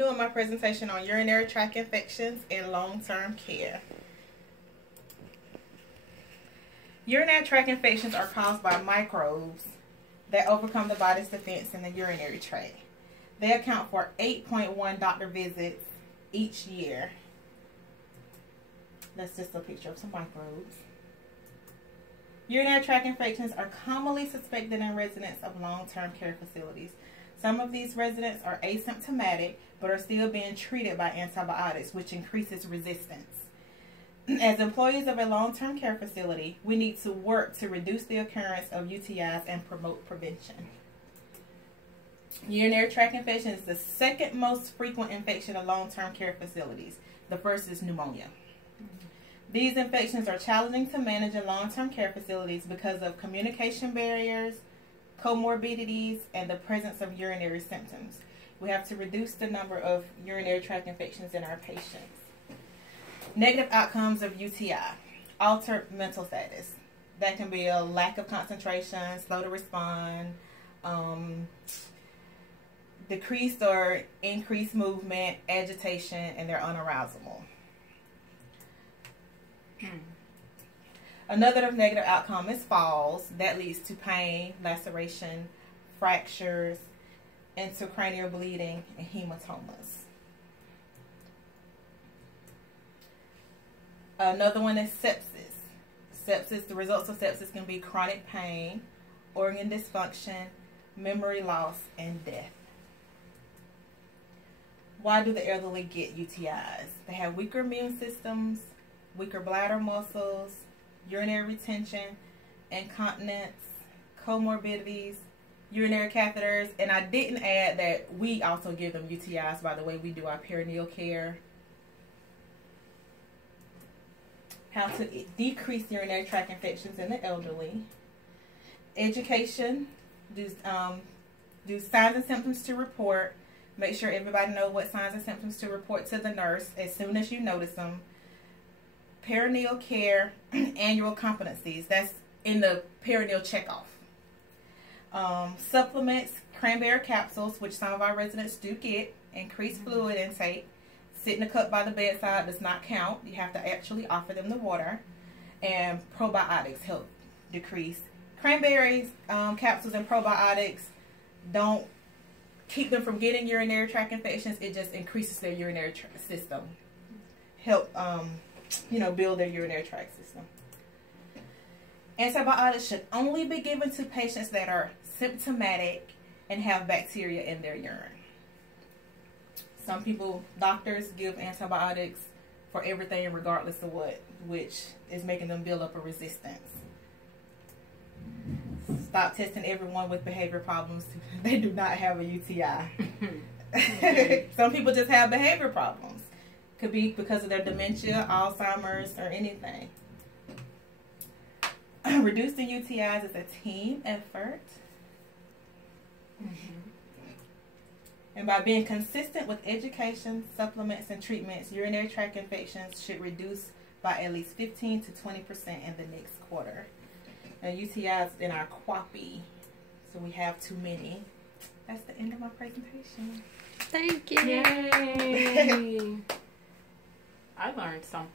Doing my presentation on urinary tract infections and long-term care. Urinary tract infections are caused by microbes that overcome the body's defense in the urinary tract. They account for 8.1 doctor visits each year. That's just a picture of some microbes. Urinary tract infections are commonly suspected in residents of long-term care facilities. Some of these residents are asymptomatic but are still being treated by antibiotics, which increases resistance. As employees of a long-term care facility, we need to work to reduce the occurrence of UTIs and promote prevention. Urinary tract infection is the second most frequent infection in long-term care facilities. The first is pneumonia. These infections are challenging to manage in long-term care facilities because of communication barriers, comorbidities, and the presence of urinary symptoms. We have to reduce the number of urinary tract infections in our patients. Negative outcomes of UTI. Altered mental status. That can be a lack of concentration, slow to respond, decreased or increased movement, agitation, and they're unarousable. Another negative outcome is falls. That leads to pain, laceration, fractures, intracranial bleeding, and hematomas. Another one is sepsis. Sepsis, the results of sepsis can be chronic pain, organ dysfunction, memory loss, and death. Why do the elderly get UTIs? They have weaker immune systems, weaker bladder muscles, urinary retention, incontinence, comorbidities, urinary catheters, and I didn't add that we also give them UTIs by the way we do our perineal care. How to decrease urinary tract infections in the elderly. Education, do signs and symptoms to report. Make sure everybody knows what signs and symptoms to report to the nurse as soon as you notice them. Perineal care, annual competencies. That's in the perineal checkoff. Supplements, cranberry capsules, which some of our residents do get. Increased fluid intake. Sitting a cup by the bedside does not count. You have to actually offer them the water. And probiotics help decrease. Cranberries, capsules, and probiotics don't keep them from getting urinary tract infections. It just increases their urinary system. Help build their urinary tract system. Antibiotics should only be given to patients that are symptomatic and have bacteria in their urine. Some people, doctors, give antibiotics for everything regardless of what, which is making them build up a resistance. Stop testing everyone with behavior problems. They do not have a UTI. Some people just have behavior problems. Could be because of their dementia, Alzheimer's, or anything. Reducing UTIs is a team effort. And by being consistent with education, supplements, and treatments, urinary tract infections should reduce by at least 15 to 20% in the next quarter. Now, UTIs in our QAPI, so we have too many. That's the end of my presentation. Thank you. Yay. I learned something.